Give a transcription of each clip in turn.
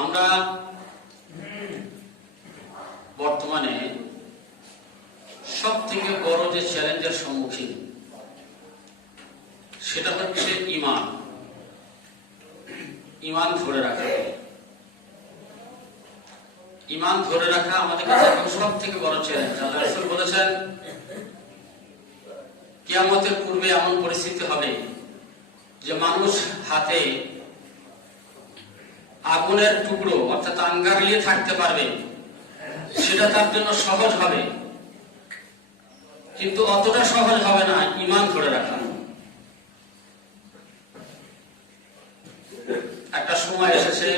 আমরা বর্তমানে সব থেকে বড় যে চ্যালেঞ্জের সম্মুখীন সেটা হচ্ছে ঈমান। ঈমান ধরে রাখা, ঈমান ধরে রাখা আমাদের কাছে এখন সব থেকে বড় চ্যালেঞ্জ। আল্লাহ রাসূল বলেছেন, কিয়ামতের পূর্বে এমন পরিস্থিতি হবে যে মানুষ হাতে আগুনের টুকরো অর্থাৎ আঙ্গার নিয়ে থাকতে পারবে, সেটা তার জন্য সহজ হবে, কিন্তু অতটা সহজ হবে না ঈমান ধরে রাখা। একটা সময় এসেছে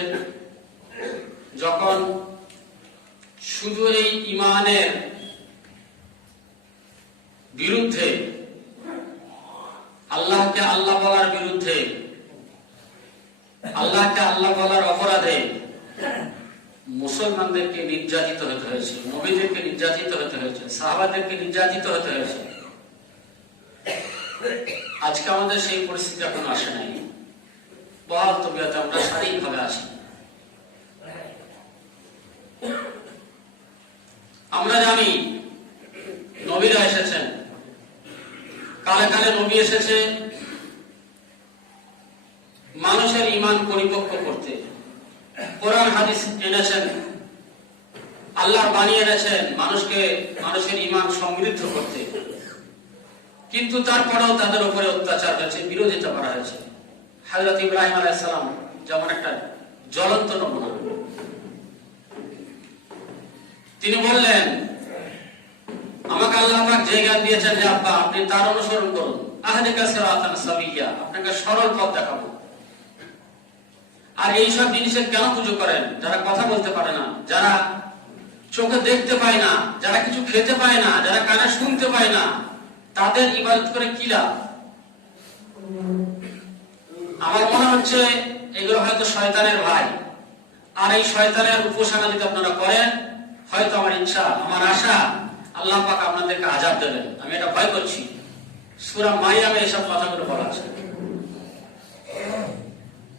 যখন শুধু এই ঈমানের বিরুদ্ধে, আল্লাহকে আল্লাহ বলার বিরুদ্ধে, আল্লাহকে আল্লাহ বলার অপরাধে মুসলমানদেরকে নির্যাতিত হতে হয়েছে, নবীদেরকে নির্যাতিত হতে হয়েছে, সাহাবাদেরকে নির্যাতিত হতে হয়েছে। আজকে আমাদের সেই পরিস্থিতি এখন আসে নাই, বহাল তবিয়তে আমরা শারীরিকভাবে আছি। আমরা জানি নবীরা এসেছেন, কালে কালে নবী এসেছে মানুষের ঈমান পরিপক্ক করতে। কোরআন হাদিস এনেছেন, আল্লাহর বাণী এনেছেন মানুষের ঈমান সমৃদ্ধ করতে, কিন্তু তারপরেও তাদের উপরে অত্যাচার হয়েছে, বিরোধিতা করা হয়েছে। হযরত ইব্রাহিম আলাইহিস সালাম যেমন একটা জ্বলন্ত নমুনা। তিনি বললেন, আমাকে আল্লাহ পাক যে জ্ঞান দিয়েছেন যে আব্বা আপনি তার অনুসরণ করুন, আহদিকা সিরাতান সাবিয়্যা, আপনাকে সরল পথ দেখাবো। আর এইসব জিনিসের কেন পুজো করেন? যারা কথা বলতে পারে না, যারা চোখে দেখতে পায় না, যারা কিছু খেতে পায় না, যারা কানে শুনতে পায় না, তাদের ইবাদত করে কি লাভ? আমার মনে হচ্ছে এগুলো হয়তো শয়তানের ভাই, আর এই শয়তানের উপাসনা যদি আপনারা করেন, হয়তো আমার ইচ্ছা, আমার আশা, আল্লাহ পাক আপনাদেরকে আযাব দেবেন। আমি এটা ভয় করছি। সূরা মারিয়ামে এসব কথাগুলো বলা আছে।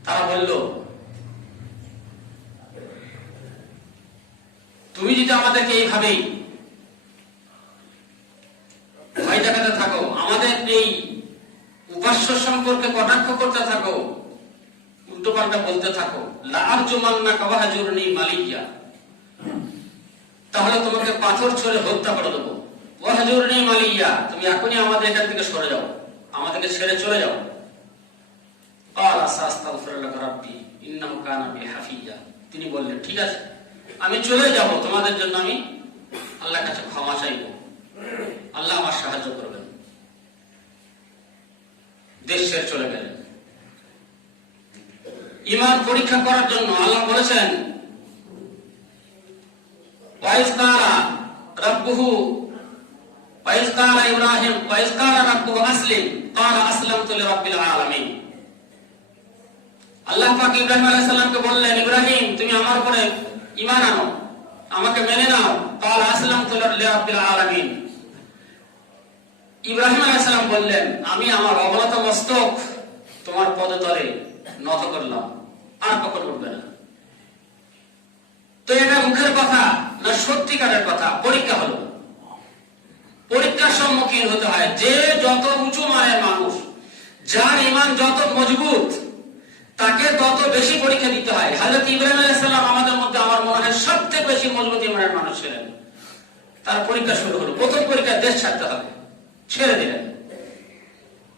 তারা বলল, তুমি যদি আমাদেরকে এইভাবেই ভয় দেখাতে থাকো, আমাদের এই উপাস্য সম্পর্কে কটাক্ষ করতে থাকো, উল্টো পাল্টা বলতে থাকো, লাআরজুমান্নাকা ওয়াহজুরনি মালিয়া, তাহলে তোমাকে পাথর ছুঁড়ে হত্যা করে দেবো। ওয়াহজুরনি মালিয়া, তুমি এখনই আমাদের এখান থেকে সরে যাও, আমাদেরকে ছেড়ে চলে যাও। ক্বালা সাস্তাগফিরু লাকা রাব্বি ইন্নাহু কানা বি হাফিয়্যা, তিনি বললেন ঠিক আছে আমি চলে যাব, তোমাদের জন্য আমি আল্লাহর কাছে ক্ষমা চাইব, আল্লাহ আমার সাহায্য করবেন। দেশ ছেড়ে চলে গেলেন। ঈমান পরীক্ষা করার জন্য আল্লাহ বলেছেন, ওয়াইজ ক্বালা রাব্বুহু ওয়াইজ ক্বালা ইব্রাহিম ওয়াইজ ক্বালা রাব্বুহু আসলিম ক্বালা আসলামতু লিরাব্বিল আলামিন। আল্লাহ পাক ইব্রাহিম আলাইহিস সালামকে বললেন, ইব্রাহিম তুমি আমার উপরে ঈমান আনো, আমাকে মেনে নাও। ক্বালা আসলামতু লিরাব্বিল আলামিন। ইব্রাহিম আলাইহিস সালাম বললেন, আমি আমার অবনত মস্তক তোমার পদতলে নত করলাম, আর কখনো উঠবে না। তো এটা মুখের কথা না সত্যিকারের কথা? পরীক্ষা হলো, পরীক্ষার সম্মুখীন হতে হয়। যে যত উঁচু মানের মানুষ, যার ঈমান যত মজবুত, তাকে তত বেশি পরীক্ষা দিতে হয়। হযরত ইব্রাহিম আলাইহিস সালাম আমাদের মধ্যে আমার মনে হয় সবচেয়ে বেশি মজবুত ঈমানের মানুষ ছিলেন। তার পরীক্ষা শুরু হলো। প্রথম পরীক্ষা, দেশ ছাড়তে হবে। ছেড়ে দিলেন,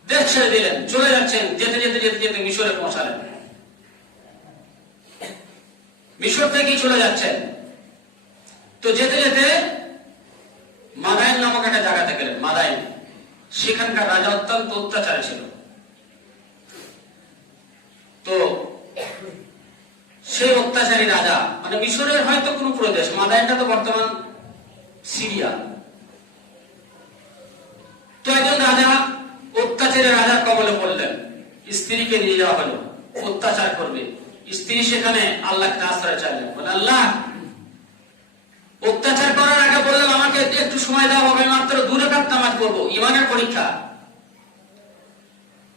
দেশ ছেড়ে দিলেন, চলে যাচ্ছেন। যেতে যেতে যেতে যেতে মিশরে পৌঁছালেন। মিশর থেকেই চলে যাচ্ছেন। তো যেতে যেতে মাদাইন নামক একটা জায়গাতে গেলেন। মাদাইন, সেখানকার রাজা অত্যন্ত অত্যাচারী ছিল। তো সেই অত্যাচারী রাজা, মানে মিশরের হয়তো কোন প্রদেশ, মাদাইনটা তো বর্তমান সিরিয়া। তো একজন রাজা অত্যাচারী রাজার কবলে পড়লেন। স্ত্রীকে নিয়ে যাওয়া হলো, অত্যাচার করবে। স্ত্রী সেখানে আল্লাহকে আশ্রয় চাইলেন, বলে আল্লাহ অত্যাচার করার আগে বললেন আমাকে একটু সময় দেওয়া হবে, মাত্র 2 রাকাত নামাজ পড়বো, ঈমানের পরীক্ষা।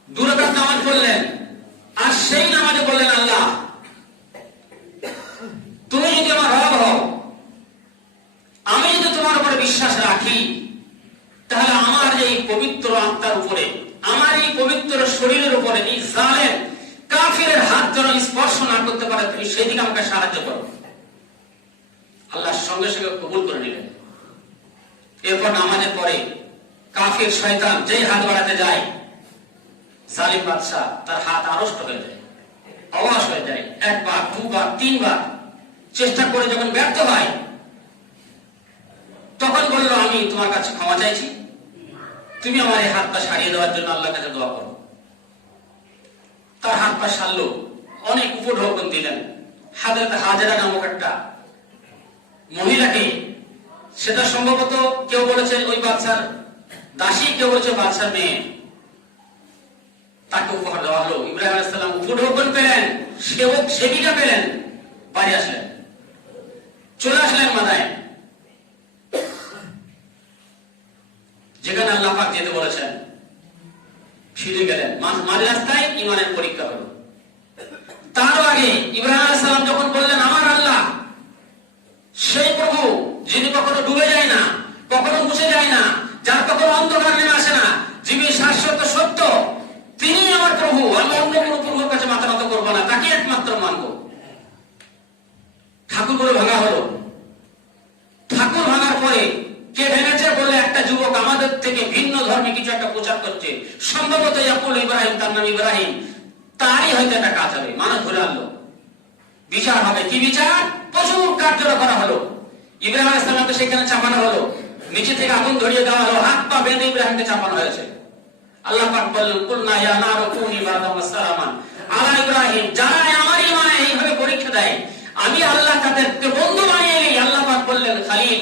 2 রাকাত নামাজ পড়লেন, আর সেই নামাজে বললেন আল্লাহ যেন স্পর্শ না করতে পারে, তুমি সেই দিকে আমাকে সাহায্য করো। আল্লাহ সঙ্গে সঙ্গে কবুল করে নিলেন। এরপর নামাজের পরে কাফির শয়তান যেই হাত বাড়াতে যায়, জালিম বাদশা তার হাত আড়ষ্ট হয়ে যায়, অবশ হয়ে যায়। একবার, দুবার, তিনবার চেষ্টা করে যখন ব্যর্থ হয়, তখন বলল, আমি তোমার কাছে ক্ষমা চাইছি, তুমি আমার এই হাতটা সারিয়ে দেওয়ার জন্য আল্লাহর কাছে দোয়া করো। তার হাত পা সারলো, অনেক উপঢৌকন দিলেন। হযরত হাজেরা নামক একটা মহিলাকে, সেটা সম্ভবত কেউ বলেছেন ওই বাদশার দাসী, কেউ বলেছে বাদশার মেয়ে, তাকে উপহার দেওয়া হলো। ইব্রাহিম আলাইহিস সালাম উপঢৌকন পেলেন, সেবক সেবিকা পেলেন, বাড়ি আসলেন, চলে আসলেন মাদায়ে, যেখানে আল্লাহ পাক যেতে বলেছেন। ফিরে গেলেন, মাঝ রাস্তায় ঈমানের পরীক্ষা হলো। তার আগে ইব্রাহিম আলাইহিস সালাম যখন বললেন, আমার আল্লাহ সেই প্রভু যিনি কখনো ডুবে যায় না, কখনো মুছে যায় না, যার কখনো অন্ধকার নেমে আসে না, যিনি শাশ্বত সত্য, তিনি আমার প্রভু, আমি অন্য কোনো প্রভুর কাছে মাথা নত করবো না, তাকে একমাত্র মানব। ঠাকুর করে ভাঙা হলো। ঠাকুর ভাঙার পরে কে ভেঙেছে বলে একটা যুবক আমাদের থেকে ভিন্ন ধর্মে কিছু একটা প্রচার করছে, সম্ভবত ইয়াকুল ইব্রাহিম, তার নাম ইব্রাহিম, তারই হয়তো একটা কাজ হবে। মানুষ ঘুরে আনলো, বিচার হবে। কি বিচার? প্রচুর কার্যকর করা হলো। ইব্রাহিম আলাইহিস সালামকে সেখানে চাপানো হলো, নিচে থেকে আগুন ধরিয়ে দেওয়া হলো, হাত পা বেঁধে ইব্রাহিমকে চাপানো হয়েছে। আল্লাহ পাক বললেন, কুলনা ইয়া নারু কুনি বারদান ওয়া সালামান আলা ইব্রাহিম, যারা আমার ঈমানে এইভাবে পরীক্ষা দেয়, আমি আল্লাহ তাদেরকে বন্ধু বানিয়ে নিই। আল্লাহ পাক বললেন খলিল,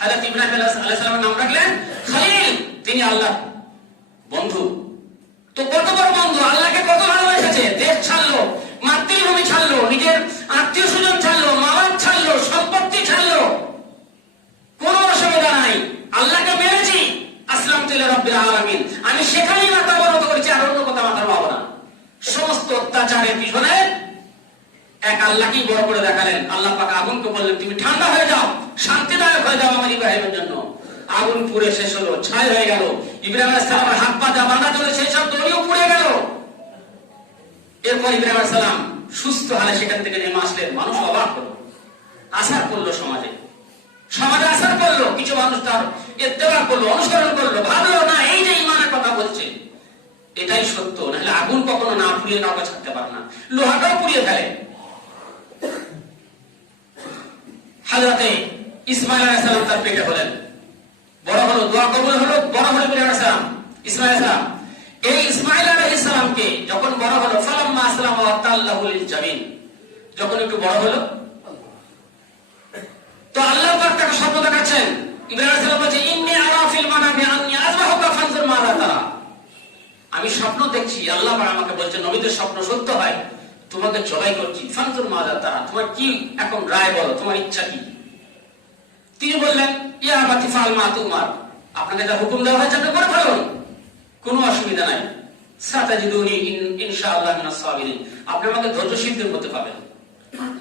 হযরত ইব্রাহিম আলাইহিস সালামের নাম রাখলেন খলিল, তিনি আল্লাহ বন্ধু। তো কত বড় বন্ধু, আল্লাহকে কত ভালোবেসেছে, দেশ ছাড়লো, মাতৃভূমি ছাড়লো, নিজের আত্মীয় স্বজন ছাড়লো, মা-বাপ ছাড়লো, সম্পত্তি ছাড়লো, কোনো অসুবিধা নাই, আল্লাহকে মেনেছি, আসলামতু লিল্লাহি রাব্বিল আলামিন, আমি সেখানেই মাথা অবনত করেছি, আর অন্য কথা মাথার পাবো না। সমস্ত অত্যাচারের পিছনে এক আল্লাহকেই বড় করে দেখালেন। আল্লাহ পাক আগুনকে বললেন, তুমি ঠান্ডা হয়ে যাও, শান্তিদায়ক হয়ে যাও আমার ইব্রাহিমের জন্য। আগুন পুড়ে শেষ হলো, ছাই হয়ে গেল। ইব্রাহিম আলাইহিস সালামের হাত পা যা বাঁধা ছিল সেই সব দড়িও পুড়ে গেল। এরপর ইব্রাহিম আলাইহিস সালাম সুস্থ হালে সেখান থেকে নেমে আসলেন। মানুষ অবাক হলো, আসার করলো, সমাজে আসার করলো। কিছু মানুষ তার ইত্তেবা করলো, অনুসরণ করলো, ভাবলো না এই যে ঈমানের কথা বলছে এটাই সত্য, নাহলে আগুন কখনো না পুড়িয়ে কাউকে ছাড়তে পারে না, লোহাটাও পুড়িয়ে ফেলে। হযরতে ইসমাঈল আলাইহিস সালাম তার পেটে হলেন, বড় হলো, দোয়া কবুল হলো, বড় হলো ইব্রাহিম আলাইহিস সালাম, ইসমাঈল আলাইহিস সালাম। এই ইসমাঈল আলাইহিস সালামকে যখন বড় হলো, ফালাম্মা আসলামা ওয়া তাল্লাহু লিল জাবিন, যখন একটু বড় হলো, তো আল্লাহ পাক তাকে স্বপ্ন দেখাচ্ছেন। ইব্রাহিম আলাইহিস সালাম বলেছে, ইন্নী আরা ফিল মানামি আন্নী আযবাহুকা ফানজুর মাযা তারা, আমি স্বপ্ন দেখছি, আল্লাহ পাক আমাকে বলছেন, নবীদের স্বপ্ন সত্য হয়, তোমাকে জবাই করছি, ফানজুর মাযা তারা, তোমার কি এখন রায় বলো, তোমার ইচ্ছা কি? তিনি বললেন, ইয়া আবাতি ফাল মা তুমার, আপনাকে যা হুকুম দেওয়া হয়েছে আপনি করে ফেলুন, কোনো অসুবিধা নাই, সাতাজিদুনি ইনশাআল্লাহ মিনাস সাবিরিন, আপনি আমাকে ধৈর্যশীলদের মধ্যে পাবেন।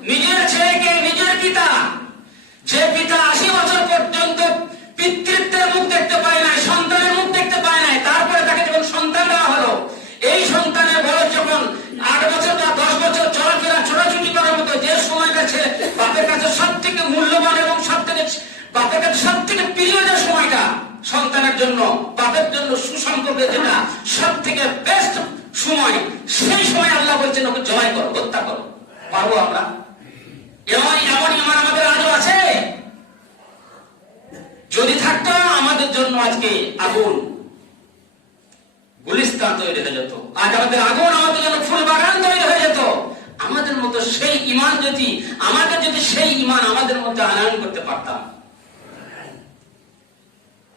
নিজের ছেলেকে, নিজের পিতা, যে পিতা 80 বছর পর্যন্ত পিতৃত্বের মুখ দেখতে পায় নাই, সন্তানের মুখ দেখতে পায় নাই, তারপরে তাকে যখন সন্তান দেওয়া হলো, এই সন্তানের বয়স যখন 8 বছর বা 10 বছর, চলাফেরা ছোটাছুটি করার মতো যে সময়টা ছেলে বাপের কাছে সব থেকে মূল্যবান এবং বাপের কাছে সব থেকে প্রিয় যে সময়টা সন্তানের জন্য, বাপের জন্য সুসম্পর্কের যেটা সব থেকে বেস্ট সময়, সেই সময় আল্লাহ বলছেন ওকে জবাই করো, হত্যা করো। পারবো আমরা? এমন ঈমান আমাদের আজও আছে? যদি থাকতো আমাদের জন্য আজকে আগুন গুলিস্তান তৈরি হয়ে যেত, আজ আমাদের আগুন আমাদের জন্য ফুল বাগান তৈরি হয়ে যেত। আমাদের মতো সেই ঈমান যদি সেই ঈমান আমাদের মধ্যে আনয়ন করতে পারতাম,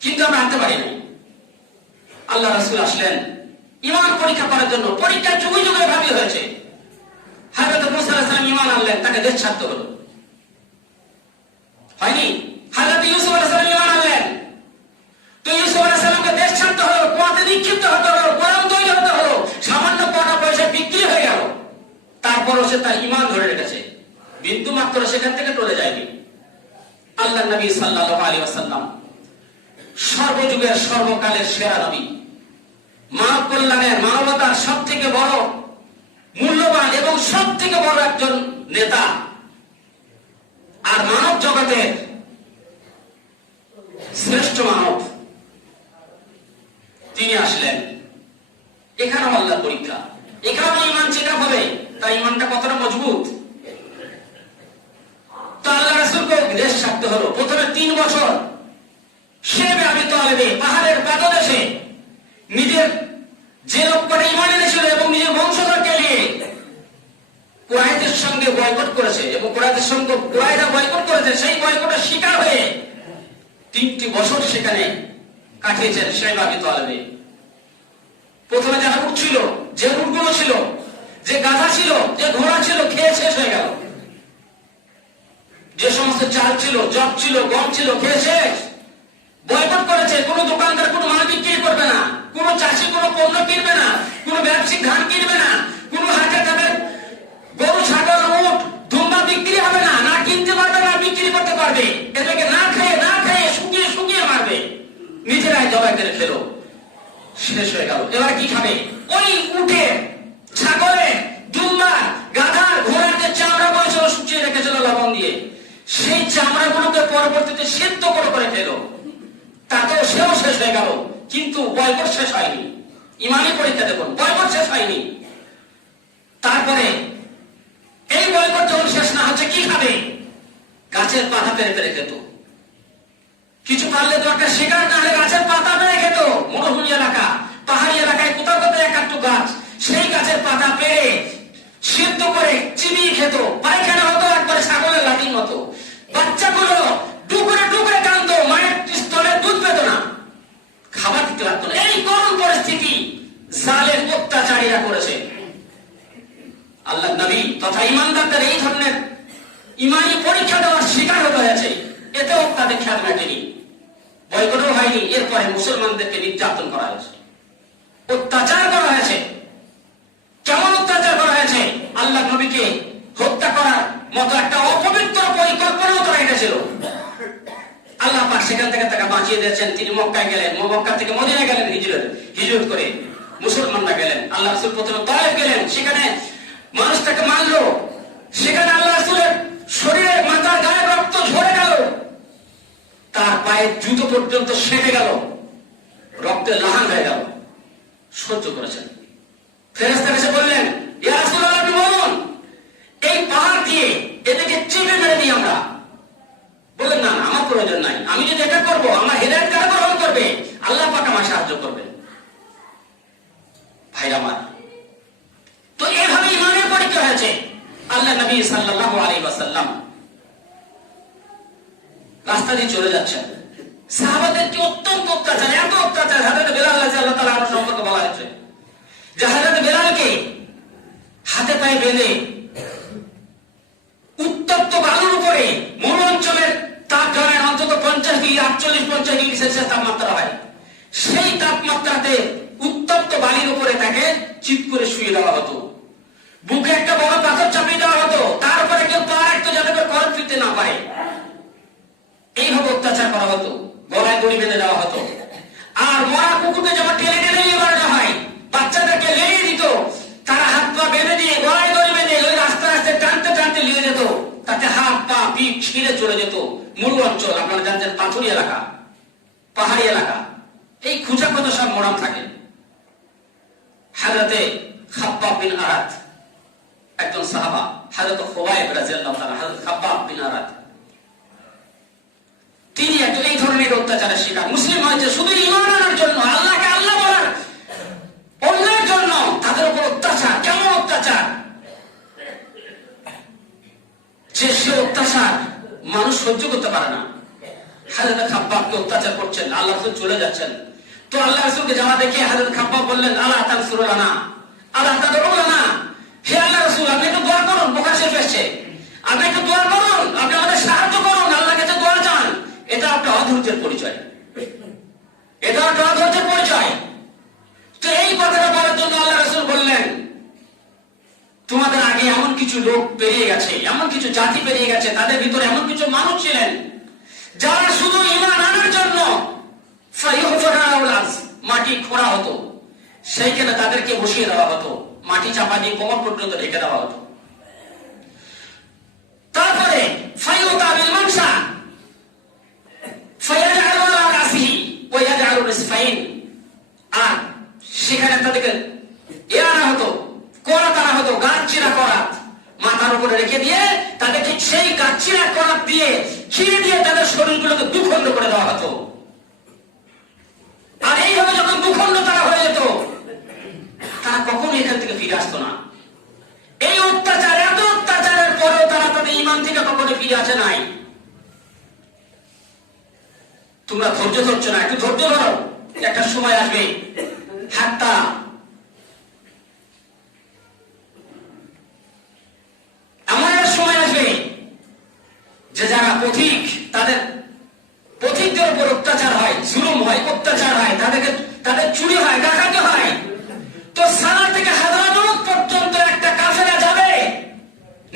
কিন্তু আমরা আনতে পারি নাই। আল্লাহ রাসূল আসলেন ঈমান পরীক্ষা করার জন্য, পরীক্ষা যুগে যুগে ভাবে হয়েছে। হযরত মুসা আলাইহিস সালাম ঈমান আনলেন, তাকে দেশ ছাড়তে হলো, হয়নি? হযরত ইউসুফ আলাইহিস সালাম ঈমান আনলেন, তো ইউসুফ আলাইহিস সালামকে দেশ ছাড়তে হলো, কুয়াতে নিক্ষিপ্ত হতে হলো, গোলাম তৈরি হতে হলো, সামান্য কটা পয়সা বিক্রি হয়ে গেল, তারপরও সে তার ঈমান ধরে রেখেছে, বিন্দু মাত্র সেখান থেকে টলে যায়নি। আল্লাহর নবী সাল্লাল্লাহু আলাইহি ওয়াসাল্লাম সর্বযুগের সর্বকালের সেরা নবী, মানব কল্যাণের, মানবতার সব থেকে বড় মূল্যবান এবং সব নেতা আর মানব জগতের শ্রেষ্ঠ মানব তিনি আসলেন। এখানেও আল্লাহর পরীক্ষা, এখানেও ইমান চেক আপ হবে, তাই ইমানটা কতটা মজবুত। তো আল্লাহ রাসূলকে দেশ ছাড়তে হলো। প্রথমে 3 বছর শিবে আবি তালেবে পাহাড়ের পাদদেশে নিজের যে লোকটা ইমান এনেছিল এবং নিজের বংশধরকে নিয়ে কুরাইশদের সঙ্গে বয়কট করেছে এবং কুরাইশদের সঙ্গে কুরাইশরা বয়কট করেছে, সেই বয়কটের শিকার হয়ে 3টি বছর সেখানে কাটিয়েছেন শিবে আবি তালেবে। প্রথমে যারা উট ছিল, যে উটগুলো ছিল, যে গাধা ছিল, যে ঘোড়া ছিল, খেয়ে শেষ হয়ে গেল। যে সমস্ত চাল ছিল, জব ছিল, গম ছিল, খেয়ে শেষ। বয়কট করেছে, কোনো দোকানদার কোনো মাল বিক্রি করবে না, কোনো চাষি কোনো পণ্য কিনবে না, কোনো ব্যবসায়িক ধান কিনবে না, কোনো হাটে তাদের গরু, ছাগল, উট, দুম্বা বিক্রি হবে না, না কিনতে পারবে না বিক্রি করতে পারবে। এদেরকে না খেয়ে শুকিয়ে শুকিয়ে মারবে, নিজেরাই জবাই করে খেলো, শেষ হয়ে গেল। এবার কি খাবে? ওই উঠে, ছাগলে, দুম্বা, গাধা, ঘোড়ার যে চামড়া বয়সে শুকিয়ে রেখেছিল লবণ দিয়ে, সেই চামড়াগুলোকে পরবর্তীতে সেদ্ধ করে খেলো, তাতেও সেও শেষ হয়ে গেল। কিন্তু বয়কট শেষ হয়নি। ইমানি পরীক্ষা দেখুন, বয়কট শেষ হয়নি। তারপরে এই বয়কট যখন শেষ না হচ্ছে, কি খাবে? গাছের পাতা পেরে খেত। কিছু পারলে তো একটা শিকার না হলে গাছের পাতা পেরে খেত। মরুভূমি এলাকা, পাহাড়ি এলাকায় কোথাও কোথাও একটা গাছ, সেই গাছের পাতা পেরে সিদ্ধ করে চিবিয়ে খেত। পায়খানা হতো একবারে ছাগলের লাঠির মতো। বাচ্চাগুলো টুকরে কাঁদতো, মায়ের স্তরে দুধ পেত না, খাবার দিতে পারত না। এই করুণ পরিস্থিতি জালেম অত্যাচারীরা করেছে। আল্লাহর নবী তথা ইমানদারদের এই ধরনের ইমানি পরীক্ষা দেওয়ার শিকার হতে হয়েছে। এতেও তাদের খেয়াল রাখেনি, বয়কটও হয়নি। এরপরে মুসলমানদেরকে নির্যাতন করা হয়েছে, অত্যাচার করা হয়েছে। কেমন অত্যাচার করা হয়েছে? আল্লাহর নবীকে হত্যা করার মতো একটা অপবিত্র পরিকল্পনাও তারা এসেছিল। আল্লাহ পাক সেখান থেকে তাকে বাঁচিয়ে দিয়েছেন। তিনি মক্কায় গেলেন, মক্কা থেকে মদিনায় গেলেন হিজরত করে। মুসলমানরা গেলেন। আল্লাহ রাসূল প্রথমে তায়েফ গেলেন, সেখানে মানুষ তাকে মারলো। সেখানে আল্লাহ রাসূলের শরীরের মাথার গায়ে রক্ত ঝরে গেল, তার পায়ের জুতো পর্যন্ত সেঁটে গেল, রক্তের লাহান হয়ে গেল। সহ্য করেছেন। ফেরেশতারা এসে বললেন, ইয়া রাসূলুল্লাহ, আপনি বলুন এই পাহাড় দিয়ে এটাকে চিপে মেরে দিই আমরা। বললেন, না আমার প্রয়োজন নাই, আমি যদি এটা করবো আমার হেদায়েত কারা গ্রহণ করবে? আল্লাহ পাক আমার সাহায্য করবেন। ভাইরা আমার, তো এভাবে ইমানের পরীক্ষা হয়েছে। আল্লাহ নবী সাল্লাল্লাহু আলাইহি ওয়াসাল্লাম রাস্তা দিয়ে চলে যাচ্ছেন, সাহাবাদেরকে অত্যন্ত অত্যাচার, এত অত্যাচার। হযরত বেলাল রাদিয়াল্লাহু তাআলা আনহু সম্পর্কে বলা হয়েছে যে হযরত বেলালকে হাতে পায়ে বেঁধে উত্তপ্ত বালুর উপরে, মরু অঞ্চলের তাপ ধরেন অন্তত 48-50 ডিগ্রি সেলসিয়াস তাপমাত্রা হয়, সেই তাপমাত্রাতে উত্তপ্ত বালির উপরে তাকে চিৎ করে শুয়ে দেওয়া হতো। বুকে একটা বড় পাথর চাপিয়ে দেওয়া হতো, তারপরে কেউ পা রাখতো যাতে করে খরচ ফিরতে না পারে। এইভাবে অত্যাচার করা হতো, গলায় দড়ি বেঁধে দেওয়া হতো। আর মরা কুকুরকে যখন টেনে নিয়ে বেড়ানো হয়, বাচ্চাদেরকে লেলিয়ে দিত, তারা হাত পা বেঁধে দিয়ে গলায় দড়ি বেঁধে ওই রাস্তা টানতে নিয়ে যেত, তাতে হাত পা পিঠ ছিঁড়ে চলে যেত। মরু অঞ্চল, আপনারা জানতেন, পাথুরি এলাকা, পাহাড়ি এলাকা, এই খুঁজা সব মোড়াম থাকে। হযরতে খাব্বাব বিন আরাদ, একজন সাহাবা, হযরত খুবাইব রাদিয়াল্লাহু তাআলা, হযরত খাব্বাব বিন আরাদ, তিনি একজন এই ধরনের অত্যাচারের শিকার। মুসলিম হয়েছে শুধু ঈমান আনার জন্য, আল্লাহকে আল্লাহ বলার, অন্যের জন্য তাদের উপর অত্যাচার। কেমন অত্যাচার যে সে অত্যাচার মানুষ সহ্য করতে পারে না। হযরত খাব্বাবকে অত্যাচার করছেন, আল্লাহ রাসূল চলে যাচ্ছেন। তো আল্লাহ রাসূলকে যাওয়া দেখে হযরত খাব্বাব বললেন, আলা তানসুরুনা, আলা তাদউনা, হে আল্লাহ রাসূল, আপনি একটু দোয়া করুন, বুখারী শরীফে এসেছে, আপনি একটু দোয়া করুন, আপনি আমাদের সাহায্য করুন, আল্লাহর কাছে দোয়া চান। এটা একটা অধৈর্যের পরিচয়, এটা একটা অধৈর্যের পরিচয়। তো এই কথাটা বলার জন্য আল্লাহ রাসূল বললেন, তোমাদের আগে এমন কিছু লোক পেরিয়ে গেছে, এমন কিছু জাতি পেরিয়ে গেছে, তাদের ভিতরে এমন কিছু মানুষ ছিলেন যারা শুধু ঈমান আনার জন্য মাটি খোঁড়া হতো, সেইখানে তাদেরকে বসিয়ে দেওয়া হতো, মাটি চাপা দিয়ে কোমর পর্যন্ত ঢেকে দেওয়া হতো। করে রেখে দিয়ে তাদেরকে সেই কাচ্চিরা করাত দিয়ে ছিঁড়ে দিয়ে তাদের শরীরগুলোকে দুখণ্ড করে দেওয়া হতো। আর এইভাবে যখন দুখণ্ড তারা হয়ে যেত, তারা কখনো এখান থেকে ফিরে আসতো না। এই অত্যাচার, এত অত্যাচারের পরেও তারা তাদের ঈমান থেকে কখনো ফিরে আসে নাই। তোমরা ধৈর্য ধরছো না, একটু ধৈর্য ধরো, একটা সময় আসবে হাত্তা এমন এক সময় আসবে যে যারা পথিক, তাদের পথিকদের উপর অত্যাচার হয়, জুলুম হয়, অত্যাচার হয়, তাদের চুরি হয়, ডাকাতি হয়। তো সারা থেকে হাজারাত পর্যন্ত একটা কাফেলা যাবে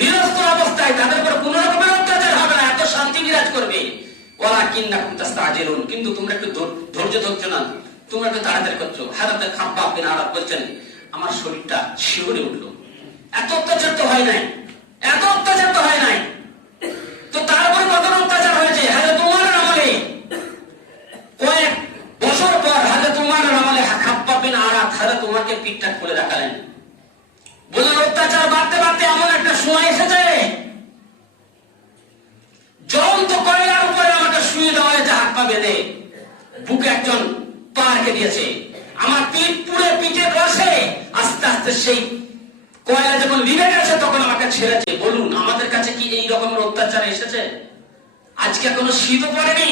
নিরস্ত্র অবস্থায়, তাদের উপর কোন রকমের অত্যাচার হবে না, এত শান্তি বিরাজ করবে। ওয়ালাকিন্নাকুম তাস্তাজিলুন, কিন্তু তোমরা একটু ধৈর্য ধরছো না, তোমরা একটু তাড়াতাড়ি করছো। হযরত খাব্বাব বিন আরাদ বলছেন, আমার শরীরটা শিহরে উঠলো। এত অত্যাচার তো হয় নাই, এত অত্যাচার তো হয় নাই। তো তারপরে কত অত্যাচার হয়েছে হযরত উমরের আমলে। কয়েক বছর পর হযরত উমরের আমলে খাব্বাব বিন আরাদ হযরত উমরকে পিঠটা খুলে রাখালেন। বললেন, অত্যাচার বাড়তে বাড়তে এমন একটা সময় এসেছে, জ্বলন্ত কয়লার উপরে আমাকে শুয়ে দেওয়া হয়েছে, হাত পা বেঁধে। বুকে একজন পারকে দিয়েছে, আমার পিঠ পুড়ে পিঠে রসে আস্তে আস্তে সেই কয়লা যখন লিভে গেছে তখন আমাকে ছেড়েছে। বলুন, আমাদের কাছে কি এই রকমের অত্যাচার এসেছে? আজকে কোনো শীত পড়েনি,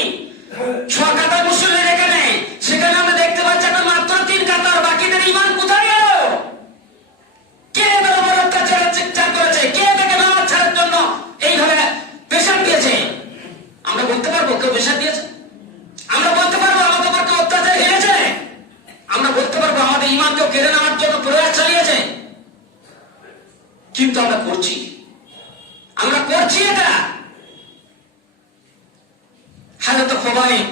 6 কাতার মুসলিম এখানে, সেখানে আমরা দেখতে পাচ্ছি এখন মাত্র 3 কাতার। বাকিদের ঈমান কোথায় গেল? কে এদের উপর অত্যাচার চিৎকার করেছে? কে তাকে নামাজ ছাড়ার জন্য এইভাবে প্রেশার দিয়েছে? আমরা বলতে পারবো কেউ প্রেশার দিয়েছে? আমরা বলতে পারবো আমাদের উপর কেউ অত্যাচার হয়েছে? আমরা বলতে পারবো আমাদের ঈমান কেউ কেড়ে নেওয়ার জন্য প্রয়াস চালিয়েছে? কিন্তু আমরা করছি এটা। হযরত খুবাইব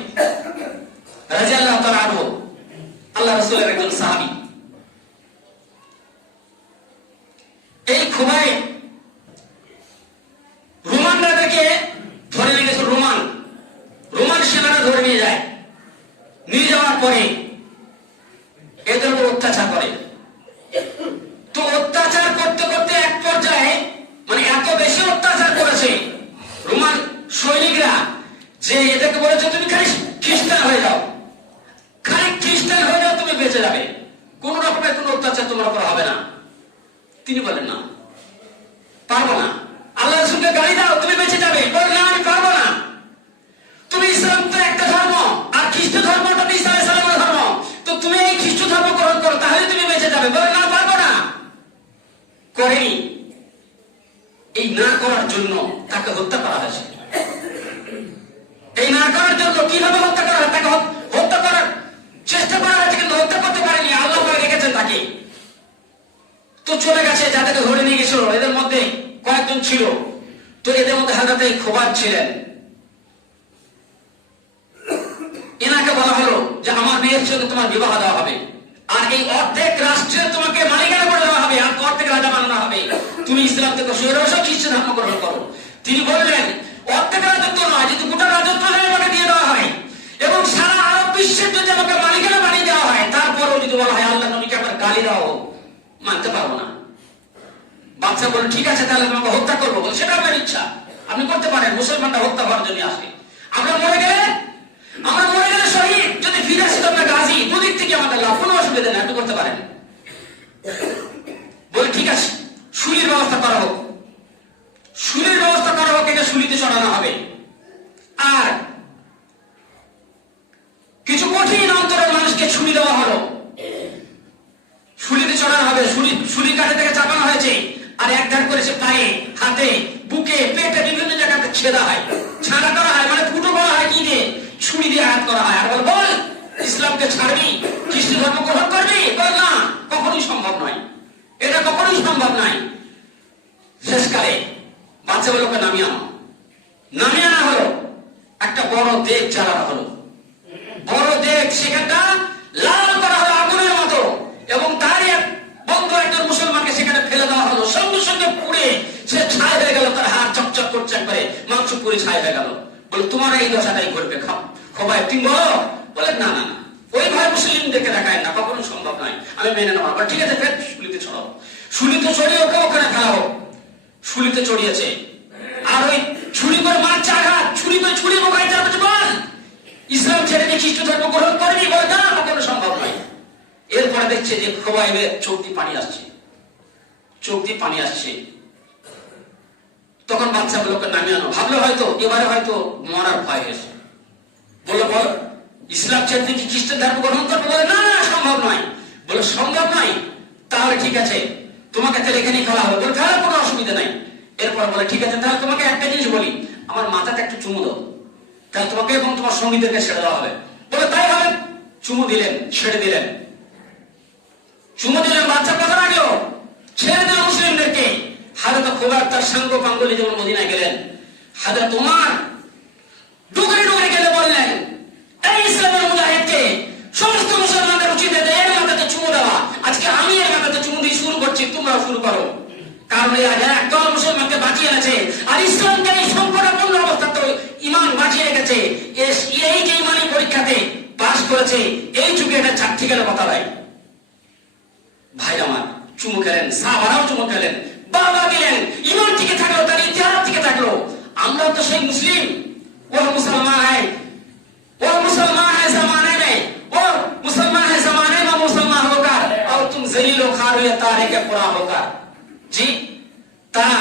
রাদিয়াল্লাহু তাআলা আনহু, আল্লাহ রাসূলের একজন সাহাবী। এই খুবাইব রোমানদেরকে ধরে নিয়ে গেছে। রোমান সেনারা ধরে নিয়ে যায়। নিয়ে যাওয়ার পরে এদের উপর অত্যাচার করে। তো অত্যাচার করতে করতে এক পর্যায়ে, মানে এত বেশি অত্যাচার করেছে রোমান সৈনিকরা, যে এদেরকে বলেছে তুমি খালি খ্রিস্টান হয়ে যাও, খালি খ্রিস্টান হয়ে যাও, তুমি বেঁচে যাবে, কোন রকমের কোন অত্যাচার তোমার উপর হবে না। তিনি বলেন, না, পারবো না। আল্লাহ রাসূলকে গালি দাও, তুমি বেঁচে যাবে। বলেন, না, আমি পারবো না। তুমি ইসলাম তো একটা ধর্ম, আর খ্রিস্ট ধর্মটা তো ঈসা আলাইহিস সালামের ধর্ম, তো তুমি এই খ্রিস্ট ধর্ম গ্রহণ করো, তাহলে তুমি বেঁচে যাবে। বলেন, না, পারবো না। করেনি। এই না করার জন্য তাকে হত্যা করা হয়েছে। এই না করার জন্য কিভাবে হত্যা করা হয়? তাকে হত্যা করার চেষ্টা করা হয়েছে, কিন্তু হত্যা করতে পারেনি, আল্লাহ করে রেখেছেন তাকে। তো চলে গেছে, যাদেরকে ধরে নিয়ে গেছিল এদের মধ্যে কয়েকজন ছিল। তো এদের মধ্যে হযরত খুবাইব ছিলেন। এনাকে বলা হলো যে আমার মেয়ের সঙ্গে তোমার বিবাহ দেওয়া হবে, আর এই অর্ধেক রাষ্ট্রে তোমাকে মালিকানা করে দেওয়া হবে, আর অর্ধেক রাজা বানানো হবে। তুমি ইসলাম থেকে সরে এসো, খ্রিস্ট ধর্ম গ্রহণ করো। তিনি বললেন, অর্ধেক রাজত্ব নয়, যদি গোটা রাজত্ব আমাকে দিয়ে দেওয়া হয় এবং সারা আরব বিশ্বের যদি আমাকে মালিকানা বানিয়ে দেওয়া হয়, তারপরেও যদি বলা হয় আল্লাহ নবীকে আমার গালি দাও, মানতে পারবো না। বাদশা বলল, ঠিক আছে, তাহলে তোমাকে হত্যা করবো। সেটা আপনার ইচ্ছা, আপনি করতে পারেন। মুসলমানরা হত্যা হওয়ার জন্য আসে। আমরা মরে গেলে শহীদ, যদি ফিরে আসি তোমরা গাজী, দুদিক থেকে আমাদের লাভ, কোনো অসুবিধা নেই, আপনি করতে পারেন। বলে, ঠিক আছে, শুলির ব্যবস্থা করা হোক। শুলির ব্যবস্থা করা হোক, এটা শুলিতে চড়ানো হবে। আর কিছু কঠিন অন্তরের মানুষকে শুলি দেওয়া হলো, শুলিতে চড়ানো হবে। শুলি কাঠে থেকে চাপানো হয়েছে, আর এক ধার করেছে পায়ে, হাতে, বুকে, পেটে, বিভিন্ন জায়গাতে ছেঁড়া হয়, ছাড়া করা হয়, মানে ফুটো করা হয়, কি দিয়ে? ছুরি দিয়ে আঘাত করা হয়। আর বল, ইসলামকে ছাড়বি, খ্রিস্ট ধর্ম গ্রহণ করবি? বল, না, কখনোই সম্ভব নয়, এটা কখনোই সম্ভব নয়। শেষকালে বাচ্চা বলোকে নামিয়ে আনা হলো। একটা বড় দেগ জ্বালানো হলো, বড় দেগ, সেখানটা লাল করা হলো আগুনের মতো, এবং তার এক বন্ধু একজন মুসলমানকে সেখানে ফেলে দেওয়া হলো। সঙ্গে সঙ্গে পুড়ে সে ছাই হয়ে গেল, তার হাত চকচক করছে, একবারে মাংস পুড়ে ছাই হয়ে গেল। বলে, তোমার এই দশাটাই ঘটবে, খুবাইব, তুমি বলো। বলে, না, ওই ভাই মুসলিমদেরকে দেখায় না, কখনো সম্ভব নয়, আমি মেনে নেওয়া। ঠিক আছে, ফের শুলিতে ছড়াও, শুলিতে ছড়িয়ে ওকে ওখানে ফেলা হোক। শুলিতে চড়িয়েছে, আর ওই ছুরি করে মারছে আঘাত, ছুরি করে ছুরি বোকায় যাবে, বল ইসলাম ছেড়ে দিয়ে খ্রিস্ট ধর্ম গ্রহণ করবি, বলে না কোনো সম্ভব নয়। এরপরে দেখছে যে খোবাইবের চোখ দিয়ে পানি আসছে, চোখ দিয়ে পানি আসছে। তখন বাচ্চাগুলোকে নামিয়ে আনো, ভাবলো হয়তো এবারে হয়তো মরার ভয় হয়েছে। বললো বল ইসলাম ছেড়ে দিয়ে কি খ্রিস্টের ধর্ম গ্রহণ করবো? বলে না না সম্ভব নয়। বলে সম্ভব নয়, তাহলে ঠিক আছে তোমাকে তাহলে এখানেই ফেলা হবে। বলে ফেলার কোনো অসুবিধা নাই। এরপর বলে ঠিক আছে তাহলে তোমাকে একটা জিনিস বলি, আমার মাথাটা একটু চুমু দাও, তাহলে তোমাকে এবং তোমার সঙ্গীদেরকে ছেড়ে দেওয়া হবে। বলে তাই হবে। চুমু দিলেন, ছেড়ে দিলেন, চুমু দিলেন, বাচ্চা কথা রাখলো, ছেড়ে দিল মুসলিমদেরকে। হাজরত খোবাইব তার সাঙ্গ পাঙ্গলি যেমন মদিনায় গেলেন, হাজরত ওমর ডুগরে ডুগরে গেলে বললেন এই ইসলামের মুজাহিদকে সমস্ত মুসলমানদের উচিত এর মাথাতে চুমু দেওয়া। আজকে আমি এর মাথাতে চুমু দিয়ে শুরু করছি, তোমরাও শুরু করো। কারণ এই আগে একদল মুসলমানকে বাঁচিয়ে এনেছে, আর ইসলামকে এই সংকটাপন্ন অবস্থাতে ইমান বাঁচিয়ে রেখেছে। এই যে ইমানি পরীক্ষাতে পাশ করেছে, এই যুগে এটা চাকরি গেলে কথা ভাই ভাই আমার চুমু খেলেন, সাহাবারাও চুমু খেলেন, বাবা দিলেন, ইমান টিকে থাকলো, তার ইতিহাস টিকে থাকলো। আমরাও তো সেই মুসলিম, ও মুসলমান হ্যায়, ও মুসলমান है जमाने में, वो मुसलमान है जमाने में मुसलमान होकर, और तुम जलील व खार हुए तारे के पूरा होकर। জি তারা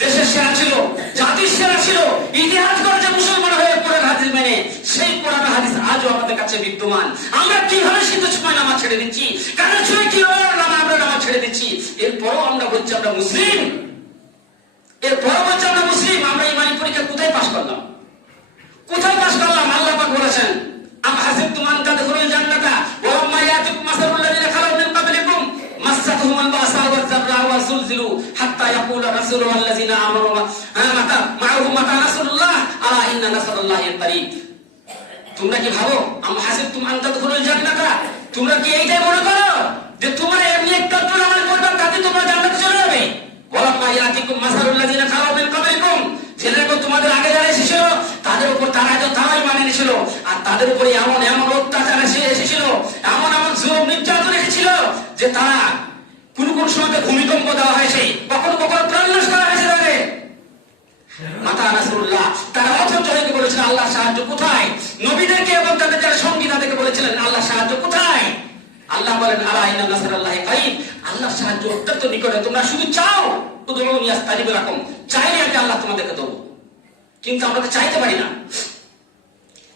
দেশের সেরা ছিল, জাতির সেরা ছিল, ইতিহাস করেছে মুসলমান হয়ে কোরআন হাদিস মেনে। সেই কোরআন হাদিস আজও আমাদের কাছে বিদ্যমান। আমরা কিভাবে শীতের সময় নামাজ ছেড়ে দিচ্ছি, কারণ সময় কিভাবে আমরা নামাজ ছেড়ে দিচ্ছি, এরপরও আমরা বলছি আমরা মুসলিম, এরপরও বলছি আমরা মুসলিম। আমরা ইমানি পরীক্ষা কোথায় পাশ করলাম, কোথায় পাশ করলাম? আল্লাহ পাক বলেছেন আম হাসিবতুম আন তাদখুলুল জান্নাতা ওয়া লাম্মা ইয়াতিকুম মাসালুল লাযিনা খালাউ মিন ক্বাবলিকুম মাসাতুহুমুল বাসা ওয়াজ যাররা ওয়া যুলজিলু হাত্তা ইয়াকুলা রাসূলু ওয়াল্লাযিনা আমানু মা'আহু মাতা নাসরুল্লাহ আলা ইন্না নাসরাল্লাহি কারীব। তোমরা কি ভাবো আম হাসিবতুম আন তাদখুলুল জান্নাতা, তোমরা কি এইটাই মনে করো যে তোমরা এমনি একটা নামাজ পড়বে তাতে তোমরা জান্নাতে চলে যাবে? ওয়া লাম্মা ইয়াতিকুম মাসালুল লাযিনা খালাউ মিন ক্বাবলিকুম, যেগুলো তোমাদের আগে যারা এসেছিল তাদের উপর তারাই মানে নিয়েছিল, আর তাদের উপরে এমন এমন অত্যাচার এসেছিল, এমন এমন জুলুম নির্যাতন রেখেছিল যে তারা কোন কোন সময় ভূমিকম্প দেওয়া হয়েছে, কখনো কখনো প্রাণ নাশ করা হয়েছে তাদের। মাতা নাসরুল্লাহ, তারা অথচ হয়ে বলেছিলেন আল্লাহ সাহায্য কোথায়? নবীদেরকে এবং তাদের যারা সঙ্গী তাদেরকে বলেছিলেন আল্লাহ সাহায্য কোথায়? আল্লাহ বলেন আলা ইন্না নাসরাল্লাহি কারীব, আল্লাহ সাহায্য অত্যন্ত নিকটে, তোমরা শুধু চাও। উদউনি আস্তাজিব লাকুম, চাইলে আমি আল্লাহ তোমাদেরকে দেবো। কিন্তু আমরা তো চাইতে পারি না,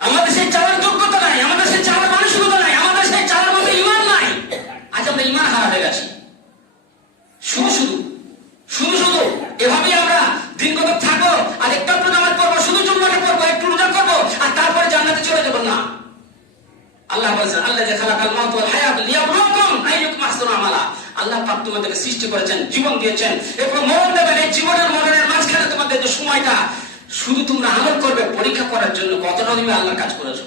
আমাদের সেই চাওয়ার যোগ্যতা নাই, আমাদের সেই চাওয়ার মানসিকতা নাই, আমাদের সেই চাওয়ার মতো ইমান নাই। আজ আমরা ইমান হারা হয়ে গেছি। শুধু শুধু শুধু শুধু এভাবেই আমরা দিন কত থাকবো, আর একটা নামাজ পড়বো, শুধু জুম্মাটা পড়বো, একটু রোজা করবো, আর তারপরে জান্নাতে চলে যাবো না। আল্লাহ বলেছেন আল্লাহ যে খালাকাল মাউত ওয়াল হায়াত লিয়াবলুকুম আইয়ুকুম আহসানু আমালা। আল্লাহ পাক তোমাদেরকে সৃষ্টি করেছেন, জীবন দিয়েছেন, এরপর মরণ দেবেন। এই জীবনের মরণের মাঝখানে তোমাদের যে সময়টা শুধু তোমরা আমল করবে পরীক্ষা করার জন্য কতটা তুমি আল্লাহর কাজ করেছো,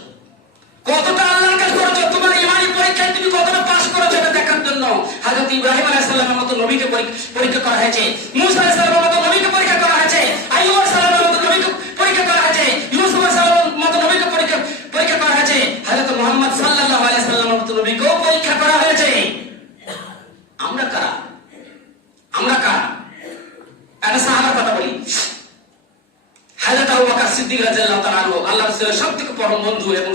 কতটা আল্লাহর কাজ করেছো, তোমার ইমানি পরীক্ষায় তুমি কতটা পাস করেছো এটা দেখার জন্য। হযরত ইব্রাহিম আলাইহিস সালামের মতো নবীকে পরীক্ষা করা হয়েছে, মূসা আলাইহিস সালামের মতো নবীকে পরীক্ষা করা হয়েছে, আইয়ুব আলাইহিস সালামের মতো নবীকে পরীক্ষা করা হয়েছে, ইউসুফ আলাইহিস সালামের মতো নবীকে পরীক্ষা করা হয়েছে, হযরত মুহাম্মদ সাল্লাল্লাহু আলাইহি সাল্লামের মতো নবীকেও পরীক্ষা করা হয়েছে। আমরা কারা? আমরা কারা? একটা সাহাবার কথা বলি। হযরত আবু বকর সিদ্দিক রাদিয়াল্লাহু তাআলা আনহু আল্লাহর রাসূলের সবথেকে পরম বন্ধু এবং